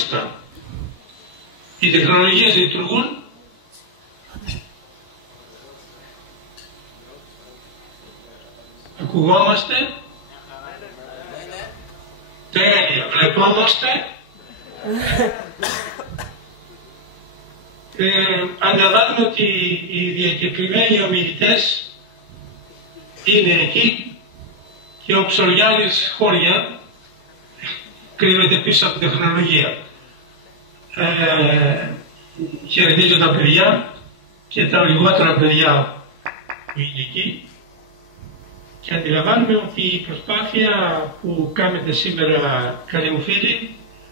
μάλιστα οι τεχνολογίες λειτουργούν. Ακουγόμαστε. Τέλεια. Βλεπόμαστε. Αντιλαμβάνομαι ότι οι διακεκριμένοι ομιλητές είναι εκεί και ο Ψωριάδης χώρια κρύβεται πίσω από την τεχνολογία. Χαιρετίζω τα παιδιά και τα λιγότερα παιδιά που είναι εκεί και αντιλαμβάνομαι ότι η προσπάθεια που κάνετε σήμερα, καλοί μου φίλοι,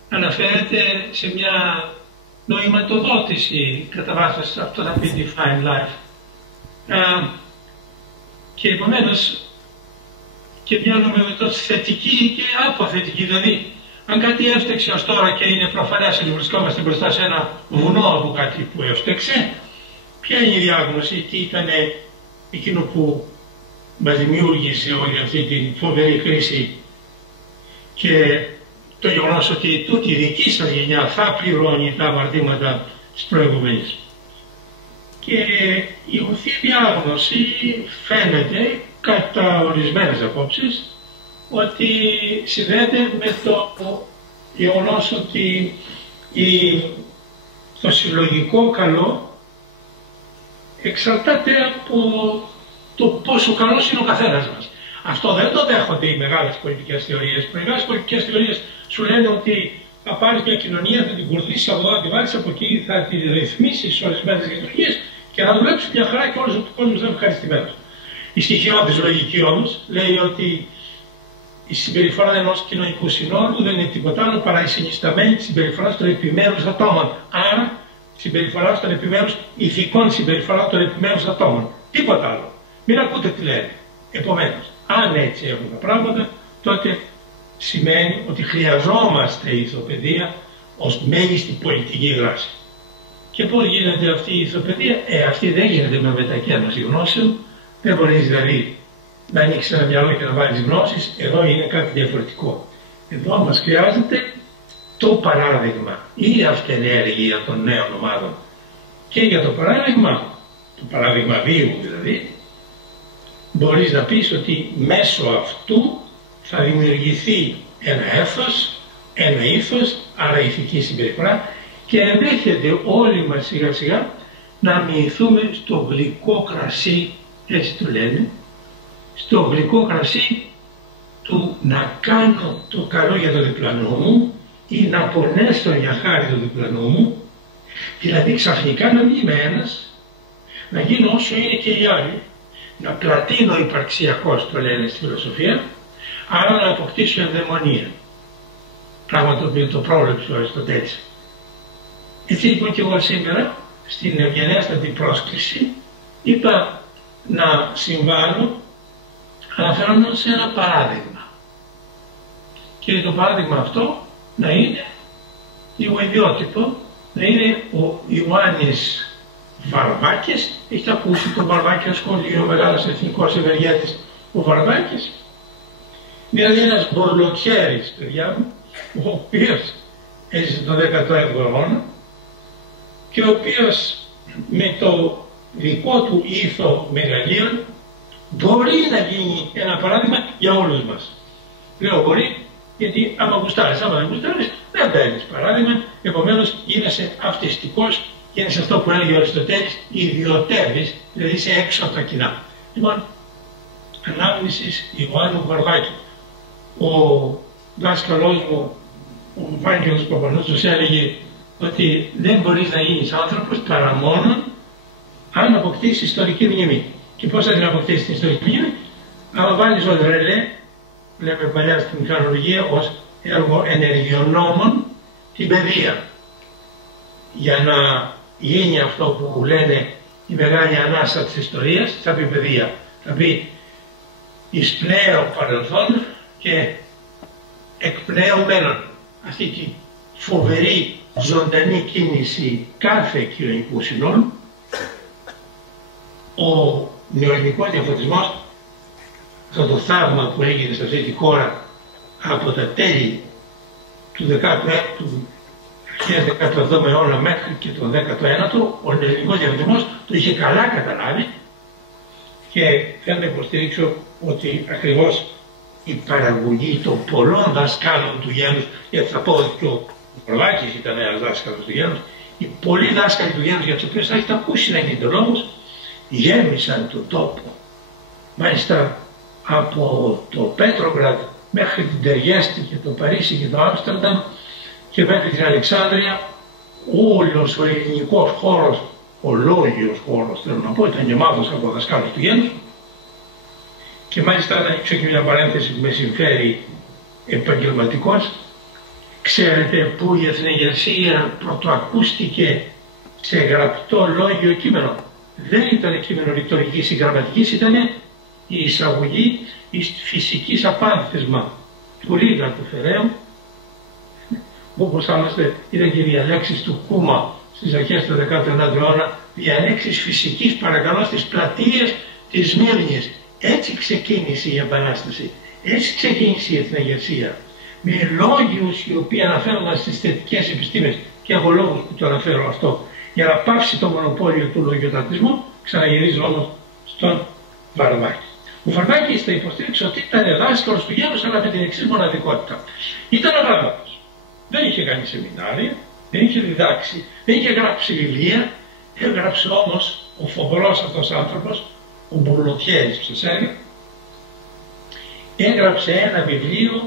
αναφέρεται σε μια νοηματοδότηση κατά βάθος, αυτό θα πει Define Life. Και επομένως και μια νοηματοδότηση θετική και αποθετική, δηλαδή αν κάτι έφτιαξε ως τώρα και είναι προφανές ότι βρισκόμαστε μπροστά σε ένα βουνό από κάτι που έφτιαξε, ποια είναι η διάγνωση, τι ήταν εκείνο που μας δημιούργησε όλη αυτή την φοβερή κρίση και το γεγονός ότι τούτη η δική σας γενιά θα πληρώνει τα αμαρτήματα της προηγούμενης. Και η ορθή διάγνωση φαίνεται κατά ορισμένες απόψεις ότι συνδέεται με το γεγονός ότι το συλλογικό καλό εξαρτάται από το πόσο καλός είναι ο καθένας μας. Αυτό δεν το δέχονται οι μεγάλες πολιτικές θεωρίες. Οι μεγάλες πολιτικές θεωρίες σου λένε ότι θα πάρεις μια κοινωνία, θα την κουρδίσεις από εδώ, θα την βάλεις από εκεί, θα την ρυθμίσεις σε ορισμένες λειτουργίες και θα δουλέψει μια χαρά και όλος ο κόσμος θα είναι ευχαριστημένος. Η στοιχειώδης λογική όμως λέει ότι η συμπεριφορά ενός κοινωνικού συνόλου δεν είναι τίποτα άλλο παρά η συνισταμένη της συμπεριφοράς των επιμέρους ατόμων. Άρα, συμπεριφορά των επιμέρους ηθικών συμπεριφορά των επιμέρους ατόμων. Τίποτα άλλο. Μην ακούτε τι λένε. Επομένως, αν έτσι έχουν τα πράγματα, τότε σημαίνει ότι χρειαζόμαστε ηθοπαιδεία ως μέγιστη πολιτική δράση. Και πώς γίνεται αυτή η ηθοπαιδεία? Αυτή δεν γίνεται με μετακένωση γνώσεων. Δεν μπορείς δηλαδή να ανοίξεις ένα μυαλό και να βάλεις γνώσεις. Εδώ είναι κάτι διαφορετικό. Εδώ μας χρειάζεται το παράδειγμα ή αυτενέργεια των νέων ομάδων. Και για το παράδειγμα βίου δηλαδή, μπορείς να πεις ότι μέσω αυτού θα δημιουργηθεί ένα έθος, ένα ήθος, άρα ηθική συμπεριφορά και ενδέχεται όλοι μας σιγά σιγά να μοιηθούμε στο γλυκό κρασί, έτσι το λένε, στο γλυκό κρασί του να κάνω το καλό για το διπλανό μου ή να πονέσω για χάρη το διπλανό μου, δηλαδή ξαφνικά να μην είμαι ένας, να γίνω όσο είναι και οι άλλοι, να πλατείνω υπαρξιακός, το λένε στη φιλοσοφία, άρα να αποκτήσω ενδαιμονία. Πράγμα το οποίο το πρόβλεψε ο Αριστοτέλης. Έτσι λοιπόν και εγώ σήμερα στην ευγενέστατη πρόσκληση είπα να συμβάλλω αναφέροντας σε ένα παράδειγμα. Και το παράδειγμα αυτό να είναι λίγο ιδιότυπο, να είναι ο Ιωάννης Βαρβάκης. Έχετε ακούσει τον Βαρβάκη σχολείο, ο μεγάλος εθνικός ευεργέτης ο Βαρβάκης? Δηλαδή ένας μπορλοκιέρης, παιδιά μου, ο οποίος έζησε τον 17ο αιώνα και ο οποίος με το δικό του ήθο μεγαλείων μπορεί να γίνει ένα παράδειγμα για όλους μας. Λέω μπορεί, γιατί άμα γουστάρεις, άμα δεν γουστάρεις, δεν παίρνεις παράδειγμα, επομένως γίνεσαι αυτιστικός, γίνεσαι αυτό που έλεγε ο Αριστοτέλης, ιδιωτεύεις, δηλαδή είσαι έξω από τα κοινά. Λοιπόν, ανάμνησης Ιωάννου Βαρβάκη. Ο δάσκαλός μου, ο Βάγγελος Παπανούτσος, έλεγε ότι δεν μπορείς να γίνεις άνθρωπος παρά μόνο αν αποκτήσεις ιστορική μνήμη. Και πώς θα την αποκτήσεις την ιστορική μνήμη? Αν βάλεις ως ρελέ, λέμε παλιά στην μηχανολογία, ως έργο ενεργειονόμων την παιδεία. Για να γίνει αυτό που λένε η μεγάλη ανάσα της ιστορίας, θα πει παιδεία. Θα πει εισπνέω παρελθόν και εκπνέω μέλλον. Αυτή τη φοβερή ζωντανή κίνηση κάθε κοινωνικού συνόλου, ο νεοελληνικός διαφωτισμός, αυτό το θαύμα που έγινε σε αυτή τη χώρα από τα τέλη του 16ου αρχές 17ου αιώνα μέχρι και το 19ο, ο ελληνικός διαβητισμός το είχε καλά καταλάβει και θέλω να υποστηρίξω ότι ακριβώς η παραγωγή των πολλών δασκάλων του γένους, γιατί θα πω ότι ο Βροδάκης ήταν ένας δάσκαλος του γένους, οι πολλοί δάσκαλοι του γένους για τους οποίους θα έχετε ακούσει να γίνεται λόγος, γέμισαν τον τόπο. Μάλιστα από το Πέτρογραδ μέχρι την Τεριέστη και το Παρίσι και το Άμστερνταμ και μέχρι την Αλεξάνδρεια, όλος ο ελληνικός χώρος, ο λόγιος χώρος θέλω να πω, ήταν γεμάτος από δασκάλους του γένους. Και μάλιστα να ανοίξω και μια παρένθεση που με συμφέρει επαγγελματικώς. Ξέρετε που η εθνεγερσία πρωτοακούστηκε σε γραπτό λόγιο κείμενο? Δεν ήταν κείμενο ρητορικής ή γραμματικής, ήταν η εισαγωγή εις φυσικής απάνθεσμα του Ρίγα του Φεραίου, όπως άλλωστε ήταν και οι διαλέξεις του Κούμα στις αρχές του 19ου αιώνα, διαλέξεις φυσικής παρακαλώ στις πλατείες της Σμύρνης. Έτσι ξεκίνησε η Επανάσταση, έτσι ξεκίνησε η εθνεγερσία. Με λόγιους οι οποίοι αναφέρονταν στις θετικές επιστήμες, και έχω λόγους που το αναφέρω αυτό, για να πάψει το μονοπόλιο του λογιοτατισμού, ξαναγυρίζω όμως στον Βαρδάκη. Ο Βαρδάκης θα υποστήριξε ότι ήταν δάσκαλος του γένους, αλλά με την εξής μοναδικότητα. Ήταν αγράμματος. Δεν είχε κάνει σεμινάρια, δεν είχε διδάξει, δεν είχε γράψει βιβλία. Έγραψε όμως ο φοβερός αυτός άνθρωπος, ο Μπουρλοτιέρης που σας έλεγα, έγραψε ένα βιβλίο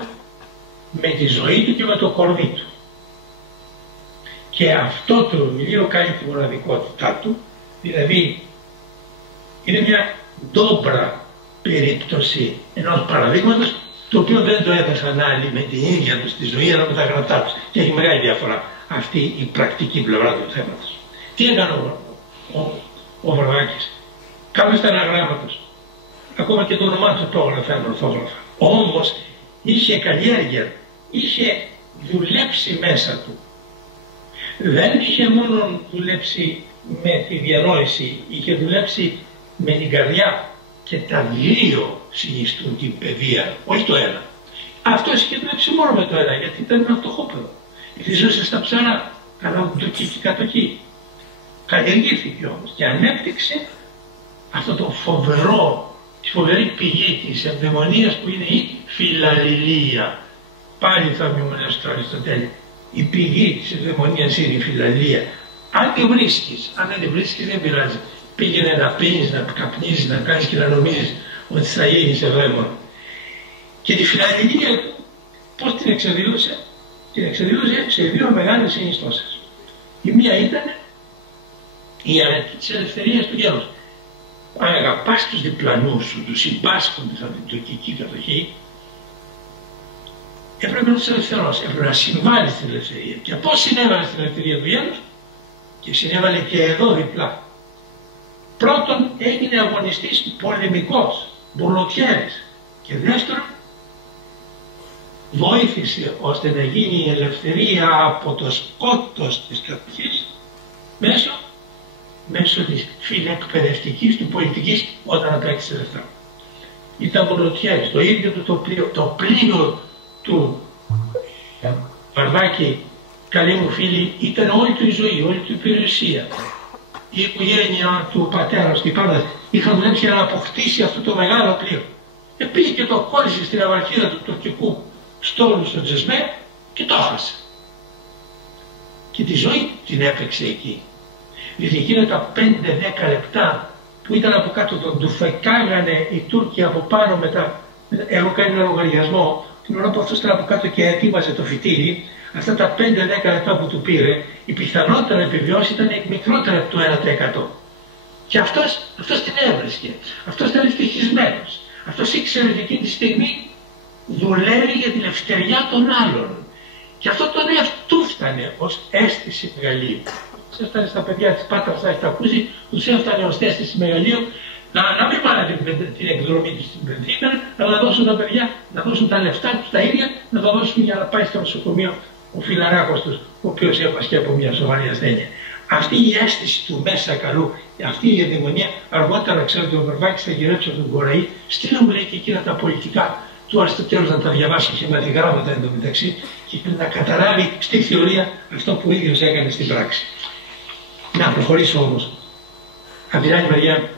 με τη ζωή του και με το κορμί του. Και αυτό το βιβλίο κάνει τη μοναδικότητά του, δηλαδή είναι μια ντόμπρα περίπτωση ενός παραδείγματος, το οποίο δεν το έδωσαν άλλοι με την ίδια τους τη ζωή, αλλά με τα γραπτά τους. Και έχει μεγάλη διαφορά αυτή η πρακτική πλευρά του θέματος. Τι έκανε ο Βροδάκης? Κάποιος ήταν αγράμματος. Ακόμα και το όνομά του το έγραφε ορθόγραφα. Όμως είχε καλλιέργεια, είχε δουλέψει μέσα του. Δεν είχε μόνο δουλέψει με τη διανόηση, είχε δουλέψει με την καρδιά, και τα δύο συνιστούν την παιδεία, όχι το ένα. Αυτός είχε δουλέψει μόνο με το ένα, γιατί ήταν ένα φτωχόπεδο. Γιατί ζούσε στα ψαρά, καλά το και κατοχή. Καλλιεργήθηκε όμως και ανέπτυξε αυτό το φοβερό, τη φοβερή πηγή της ευδαιμονίας που είναι η φιλαλληλία. Πάλι θα μιλούμε στο Αριστοτέλη. Η πηγή της ευδαιμονίας είναι η φιλαλληλία. Αν τη βρίσκεις, αν δεν τη βρίσκεις δεν πειράζει. Πήγαινε να πίνεις, να καπνίζεις, να κάνεις και να νομίζεις ότι θα γίνεις ευδαίμον. Και τη φιλαλληλία του πώς την εξεδήλωσε? Την εξεδήλωσε σε δύο μεγάλες συνιστώσεις. Η μία ήταν η ανάγκη της ελευθερίας του γένους. Αν αγαπάς τους διπλανούς σου, τους συμπάσχοντες από την τουρκική κατοχή, έπρεπε να τους ελευθερώσει, έπρεπε να συμβάλλει στην ελευθερία. Και πώς συνέβαλε στην ελευθερία του γένους? Και συνέβαλε και εδώ διπλά. Πρώτον, έγινε αγωνιστής πολεμικός, Μπουρλοτιέρης. Και δεύτερον, βοήθησε ώστε να γίνει η ελευθερία από το σκότος της κατοχής μέσω της φιλεκπαιδευτικής του πολιτικής όταν απέκτησε λεφτά. Ήταν Μπουρλοτιέρης. Το ίδιο το πλοίο του Βαρδάκη, καλή μου φίλη, ήταν όλη του η ζωή, όλη του η περιουσία. Η οικογένεια του πατέρα του πάντα είχαν δουλέψει για να αποκτήσει αυτό το μεγάλο πλοίο. Πήγε και το κόλλησε στην αυαρχίδα του τουρκικού στόλου στο Τζεσμέ και το έχασε. Και τη ζωή την έπαιξε εκεί. Δηλαδή εκείνα τα 5-10 λεπτά που ήταν από κάτω, τον του φεκάγανε οι Τούρκοι από πάνω μετά. Έχω κάνει ένα λογαριασμό, την ώρα που αυτός ήταν από κάτω και ετοίμαζε το φυτίλι, αυτά τα 5-10 λεπτά που του πήρε, η πιθανότητα να επιβιώσει ήταν μικρότερα από το 1%. Και αυτός την έβρισκε. Αυτός ήταν ευτυχισμένος. Αυτός ήξερε ότι εκείνη τη στιγμή δουλεύει για την ελευθεριά των άλλων. Και αυτό τον εαυτού φτάνε ως αίσθηση μεγαλείου. Τους έφτανε στα παιδιά της Πάτρας, θα έχετε ακούσει, τους έφτανε ως αίσθηση μεγαλείου να μην πάνε την εκδρομή τους στην Πενθήμερα, αλλά να δώσουν τα παιδιά, να δώσουν τα λεφτά τους τα ίδια, να τα δώσουν για να πάει στο νοσοκομείο ο φιλαράκος τους, ο οποίος έπασχε από μια σοβαρή ασθένεια. Αυτή η αίσθηση του μέσα καλού, αυτή η ευδαιμονία, αργότερα ξέρετε ο Βαρδάκης θα γυρέψει από τον Κοραή, στείλε μου λέει και εκείνα τα πολιτικά του Αριστοτέλους να τα διαβάσει και να τη γράμματα εντωμεταξύ και να καταλάβει στη θεωρία αυτό που ο ίδιος έκανε στην πράξη. Να προχωρήσω όμως. Από την άλλη μεριά,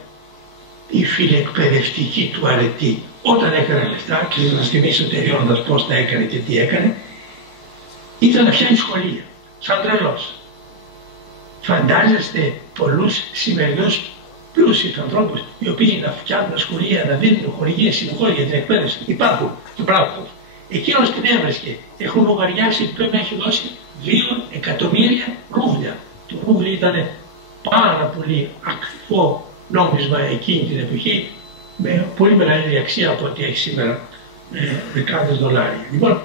η φιλεκπαιδευτική του αρετή, όταν έκανε λεφτά, και θα σας θυμίσω τελειώνοντας πώς τα έκανε και τι έκανε, ήταν να φτιάχνει σχολεία, σαν τρελός. Φαντάζεστε πολλούς σημερινούς πλούσιους ανθρώπους οι οποίοι να φτιάχνουν σχολεία, να δίνουν χορηγίες, συνεχώς για την εκπαίδευση. Υπάρχουν, μπράβο. Εκείνος την έβρισκε. Έχουν λογαριάσει ότι πρέπει να έχει δώσει 2 εκατομμύρια ρούβλια. Το ρούβλι ήταν πάρα πολύ ακριβό νόμισμα εκείνη την εποχή, με πολύ μεγαλύτερη αξία από ό,τι έχει σήμερα, δεκάδες δολάρια. Λοιπόν,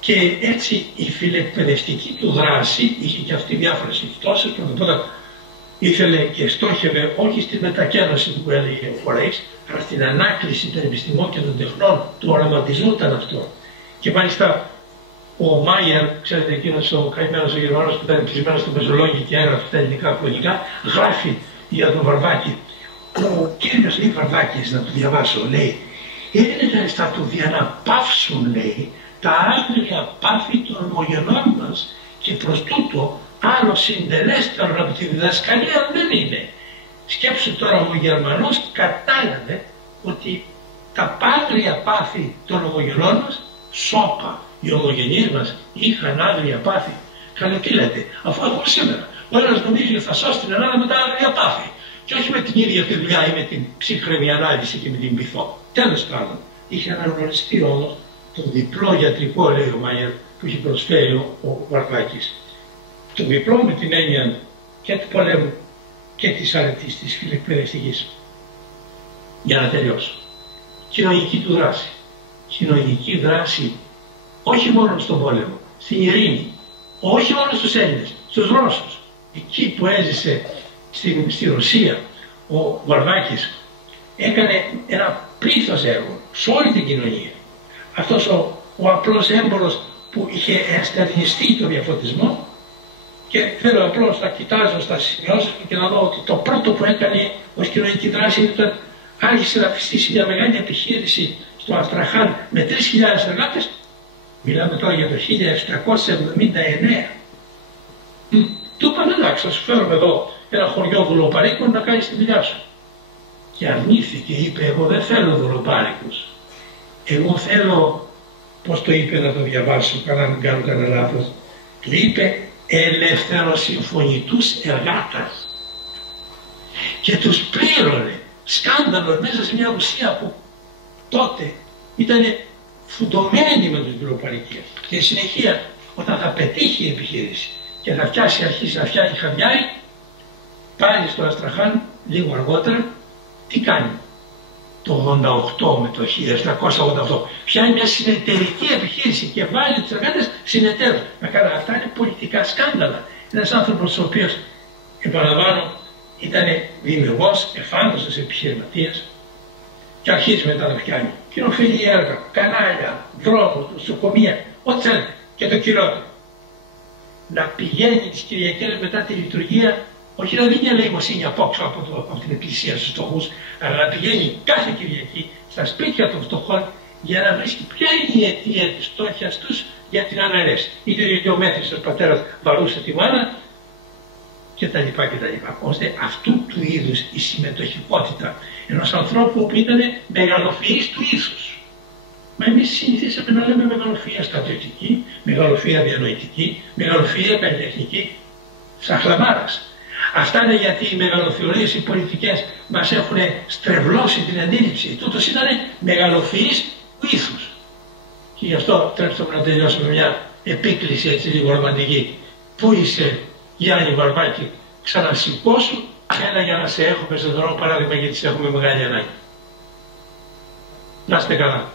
και έτσι η φιλεκπαιδευτική του δράση είχε και αυτή διάφορες συμπτώσεις. Πρώτα ήθελε και στόχευε όχι στη μετακένωση που έλεγε ο Φορέης, αλλά στην ανάκληση των επιστημών και των τεχνών, του οραματιζόταν αυτό. Και μάλιστα ο Μάιερ, ξέρετε εκείνος ο καημένος ο Γερμανός που ήταν κλεισμένος στο Μεσολόγγι και έγραφε τα ελληνικά χρονικά, γράφει για τον Βαρβάκη. Ο κύριος λέει Βαρβάκης, να το διαβάσω, λέει, έγινε τα λεφτά του για να πάυσουν, λέει, τα άγρια πάθη των ομογενών μας και προς τούτο άλλο συντελέστερο από τη διδασκαλία δεν είναι. Σκέψου τώρα ο Γερμανός κατάλαβε ότι τα πάγρια πάθη των ομογενών μας, σώπα, οι ομογενείς μας είχαν άγρια πάθη. Καλέ τι λέτε, αφού εγώ σήμερα ο ένας νομίζει ότι θα σώσει την Ελλάδα με τα άγρια πάθη και όχι με την ίδια τη δουλειά ή με την ψύχρεμη ανάλυση και με την πειθό. Τέλος πάντων, είχε αναγνωριστεί όμως το διπλό γιατρικό, λέει ο Μάιερ, που είχε προσφέρει ο Βαρβάκης. Το διπλό με την έννοια και του πολέμου και της αρετής, της φιλεκπαιδευτικής. Για να τελειώσω. Κοινωνική του δράση. Κοινωνική δράση όχι μόνο στον πόλεμο, στην ειρήνη, όχι μόνο στους Έλληνες, στους Ρώσους. Εκεί που έζησε στη Ρωσία ο Βαρβάκης έκανε ένα πλήθος έργο σε όλη την κοινωνία. Αυτός ο απλός έμπορος που είχε ενστερνιστεί το διαφωτισμό, και θέλω απλώς να κοιτάζω στα σημειώσεις μου και να δω ότι το πρώτο που έκανε ως κοινωνική δράση ήταν άρχισε να φυστήσει μια μεγάλη επιχείρηση στο Αστραχάν με 3.000 εργάτες. Μιλάμε τώρα για το 1779. Του είπαν εντάξει, θα σου φέρουμε εδώ ένα χωριό δουλοπαρίκων να κάνεις τη δουλειά σου. Και αρνήθηκε, είπε εγώ δεν θέλω δουλοπάρικους. Εγώ θέλω, πώς το είπε να το διαβάσω, καλά μην κάνω κανένα λάθος. Του είπε ελευθεροσυμφωνητούς εργάτας. Και τους πλήρωνε. Σκάνδαλο μέσα σε μια ουσία που τότε ήταν φουντωμένη με τους δουλοπαρικίες. Και συνεχεία όταν θα πετύχει η επιχείρηση και θα αρχίσει να φτιάχνει χαβιάρι, πάλι στο Αστραχάν λίγο αργότερα, τι κάνει? Το 88 με το 1788 φτιάχνει μια συνεταιρική επιχείρηση και βάζει τους εργάτες συνεταίρους. Αυτά είναι πολιτικά σκάνδαλα. Ένας άνθρωπος ο οποίος, επαναλαμβάνω, ήταν δημιουργός, εφάνταστος επιχειρηματίας και αρχίζει μετά να φτιάχνει κοινοφελή έργα, κανάλια, δρόμους, νοσοκομεία, ό,τι θέλετε και το κυριότερο. Να πηγαίνει τις Κυριακές μετά τη λειτουργία, όχι να δίνει ελεημοσύνη απόξω από την εκκλησία στους φτωχούς, αλλά να πηγαίνει κάθε Κυριακή στα σπίτια των φτωχών για να βρίσκει ποια είναι η αιτία της φτώχειας τους για την αναρρέση. Είτε γιατί ο μέθριος πατέρας βαρούσε τη μάνα κτλ. Ώστε αυτού του είδους η συμμετοχικότητα ενός ανθρώπου που ήταν μεγαλοφυής του ήθους. Μα εμείς συνηθίσαμε να λέμε μεγαλοφυία στρατιωτική, μεγαλοφυία διανοητική, μεγαλοφυία καλλιτεχνική, σαν χλαμάρας. Αυτά είναι γιατί οι μεγαλοφυωρίες οι πολιτικές μας έχουν στρεβλώσει την αντίληψη. Τούτος ήταν μεγαλοφυής του ήθους. Και γι' αυτό τρέψαμε να τελειώσουμε μια επίκληση έτσι λίγο ρομαντική. Πού είσαι Γιάννη Βαρβάκη, ξανασηκώσου, έλα για να σε έχουμε σε δρόμο παράδειγμα γιατί σε έχουμε μεγάλη ανάγκη. Να είστε καλά.